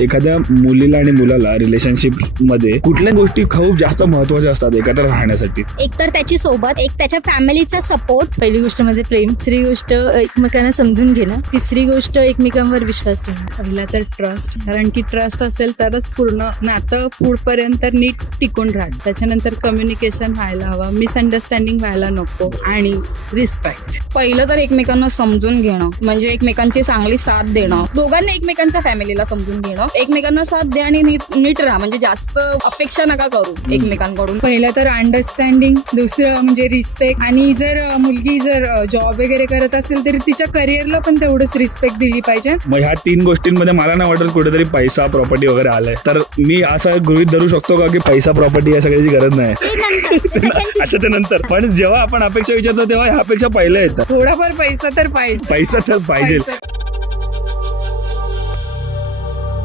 एखाद्या मुलीला आणि मुलाला रिलेशनशिप मध्ये कुठल्या गोष्टी खूप जास्त महत्वाच्या असतात एकत्र राहण्यासाठी? एक तर त्याची सोबत, एक त्याच्या फॅमिलीचा सपोर्ट. पहिली गोष्ट म्हणजे प्रेम, दुसरी गोष्ट एकमेकांना समजून घेणं, तिसरी गोष्ट एकमेकांवर विश्वास ठेवणं. पहिला तर ट्रस्ट, कारण की ट्रस्ट असेल तरच पूर्ण नातं पुढपर्यंत नीट टिकून राहत. त्याच्यानंतर कम्युनिकेशन व्हायला हवं, मिसअंडरस्टँडिंग व्हायला नको, आणि रिस्पेक्ट. पहिलं तर एकमेकांना समजून घेणं, म्हणजे एकमेकांची चांगली साथ देणं, दोघांनी एकमेकांच्या फॅमिलीला समजून घेणं, एकमेकांना साथ द्या आणि नीट राहा, म्हणजे जास्त अपेक्षा नका करू एकमेकांकडून. पहिलं तर अंडरस्टँडिंग, दुसरं म्हणजे रिस्पेक्ट, आणि जर मुलगी जर जॉब वगैरे करत असेल तर तिच्या करिअरला पण तेवढंच रिस्पेक्ट दिली पाहिजे. मग ह्या 3 गोष्टींमध्ये मला नाही वाटत कुठेतरी पैसा प्रॉपर्टी वगैरे आलाय, तर मी असं गृहीत धरू शकतो का की पैसा प्रॉपर्टी या सगळ्याची गरज नाही? अच्छा, ते नंतर. पण जेव्हा आपण अपेक्षा विचारतो तेव्हा ह्या अपेक्षा पहिल्या येतात. थोडाफार पैसा तर पाहिजे. पैसा तर पाहिजे.